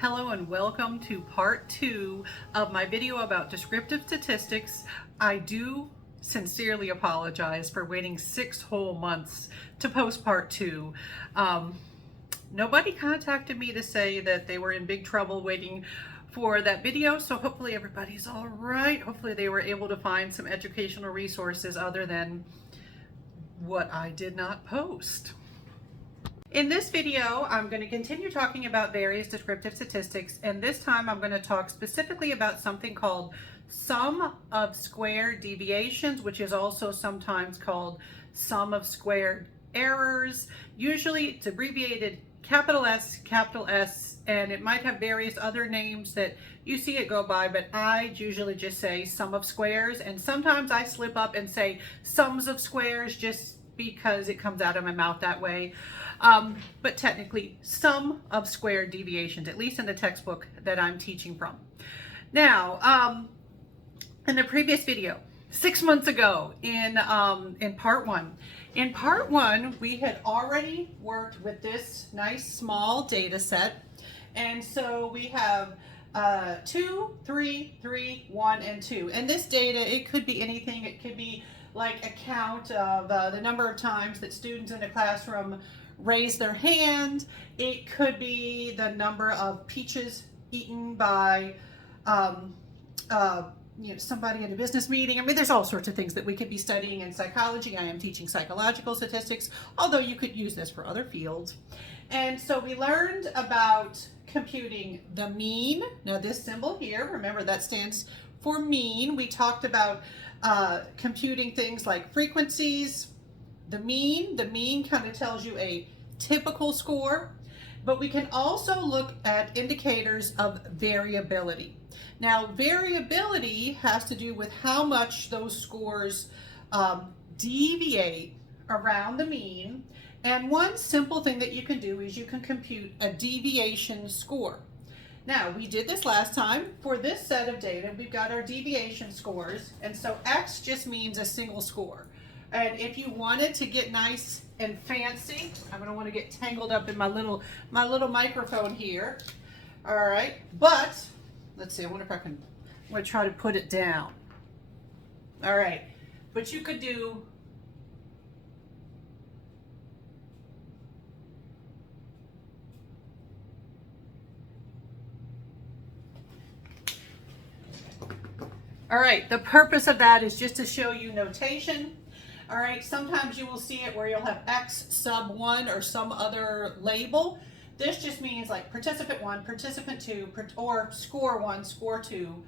Hello and welcome to part 2 of my video about descriptive statistics. I do sincerely apologize for waiting 6 whole months to post part 2. Nobody contacted me to say that they were in big trouble waiting for that video, so hopefully everybody's all right. Hopefully they were able to find some educational resources other than what I did not post. In this video, I'm going to continue talking about various descriptive statistics, and this time I'm going to talk specifically about something called sum of squared deviations, which is also sometimes called sum of squared errors. Usually it's abbreviated capital S, and it might have various other names that you see it go by, but I usually just say sum of squares, and sometimes I slip up and say sums of squares just because it comes out of my mouth that way. But technically sum of squared deviations, at least in the textbook that I'm teaching from. Now, in the previous video, 6 months ago in part 1, we had already worked with this nice small data set. And so we have 2, 3, 3, 1, and 2. And this data, it could be anything. It could be like a count of the number of times that students in the classroom raise their hand. It could be the number of peaches eaten by somebody in a business meeting. I mean, there's all sorts of things that we could be studying in psychology. I am teaching psychological statistics, although you could use this for other fields. And so we learned about computing the mean. Now this symbol here, remember that stands for mean. We talked about computing things like frequencies. The mean kind of tells you a typical score, but we can also look at indicators of variability. Now, variability has to do with how much those scores deviate around the mean. And one simple thing that you can do is you can compute a deviation score. Now, we did this last time. For this set of data, we've got our deviation scores, and so X just means a single score. And if you wanted to get nice and fancy, I'm going to want to get tangled up in my little microphone here. All right, but let's see. I wonder if I'm going to try to put it down. All right, but you could do all right. The purpose of that is just to show you notation. All right, sometimes you will see it where you'll have X sub 1 or some other label. This just means like participant 1, participant 2, or score 1, score 2.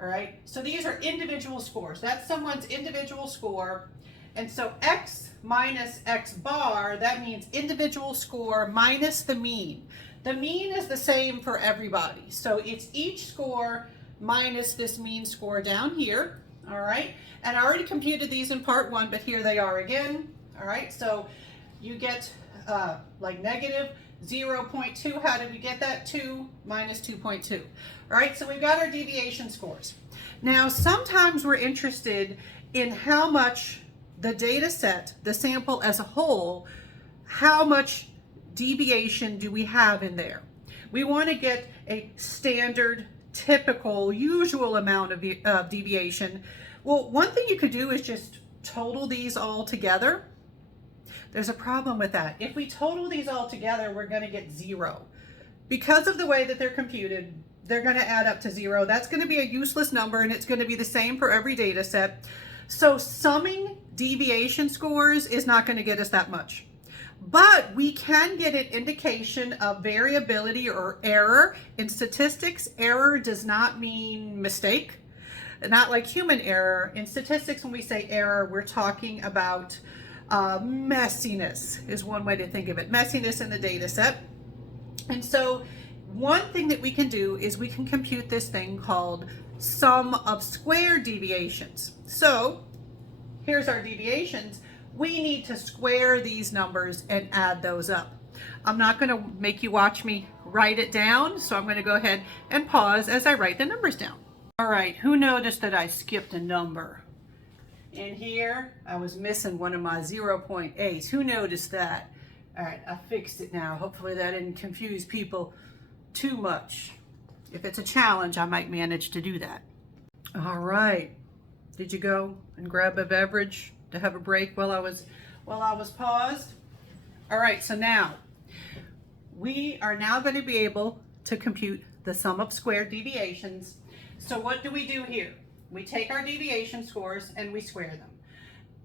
All right, so these are individual scores. That's someone's individual score. And so X minus X bar, that means individual score minus the mean. The mean is the same for everybody. So it's each score minus this mean score down here. All right, and I already computed these in part 1, but here they are again. All right, so you get like negative 0.2. How did we get that? 2 minus 2.2. All right, so we've got our deviation scores. Now, sometimes we're interested in how much the data set, the sample as a whole, how much deviation do we have in there? We want to get a standard, typical, usual amount of deviation. Well, one thing you could do is just total these all together. There's a problem with that. If we total these all together, we're going to get 0. Because of the way that they're computed, they're going to add up to 0. That's going to be a useless number, and it's going to be the same for every data set. So summing deviation scores is not going to get us that much. But we can get an indication of variability or error. In statistics, error does not mean mistake, not like human error. In statistics, when we say error, we're talking about messiness is one way to think of it, messiness in the data set. And so one thing that we can do is we can compute this thing called sum of squared deviations. So here's our deviations. We need to square these numbers and add those up. I'm not going to make you watch me write it down, so I'm going to go ahead and pause as I write the numbers down. All right, who noticed that I skipped a number? In here, I was missing one of my 0.8s. Who noticed that? All right, I fixed it now. Hopefully that didn't confuse people too much. If it's a challenge, I might manage to do that. All right. Did you go and grab a beverage to have a break while I was paused? All right, so now we are now going to be able to compute the sum of squared deviations. So what do we do here? We take our deviation scores and we square them.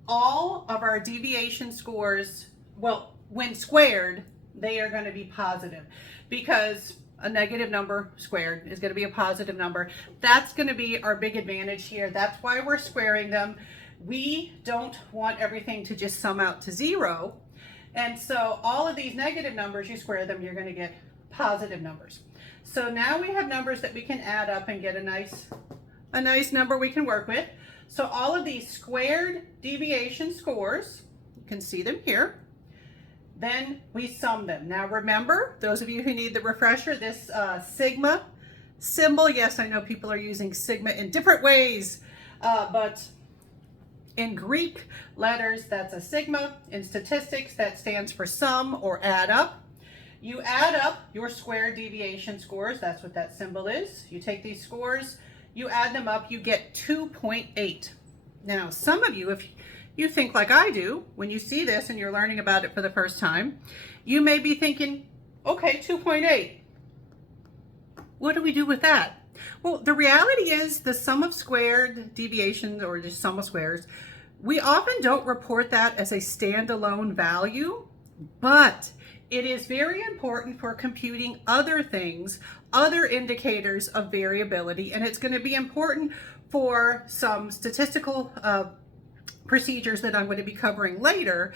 All of our deviation scores, well, when squared, they are going to be positive because a negative number squared is going to be a positive number. That's going to be our big advantage here. That's why we're squaring them. We don't want everything to just sum out to 0. And so all of these negative numbers, you square them, you're going to get positive numbers. So now we have numbers that we can add up and get a nice number we can work with. So all of these squared deviation scores, you can see them here. Then we sum them. Now remember, those of you who need the refresher, this sigma symbol, yes, I know people are using sigma in different ways, but in Greek letters, that's a sigma. In statistics, that stands for sum or add up. You add up your square deviation scores. That's what that symbol is. You take these scores, you add them up, you get 2.8. Now, some of you, if you think like I do, when you see this and you're learning about it for the first time, you may be thinking, okay, 2.8. What do we do with that? Well, the reality is the sum of squared deviations, or the sum of squares, we often don't report that as a standalone value, but it is very important for computing other things, other indicators of variability, and it's going to be important for some statistical procedures that I'm going to be covering later,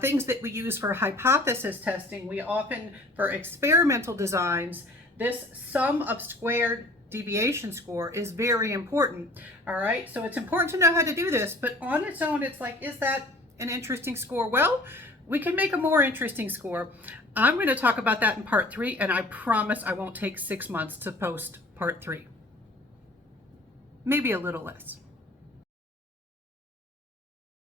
things that we use for hypothesis testing. We often, for experimental designs, this sum of squared deviation score is very important. All right, so it's important to know how to do this, but on its own, it's like, is that an interesting score? Well, we can make a more interesting score. I'm going to talk about that in part 3, and I promise I won't take 6 months to post part 3. Maybe a little less.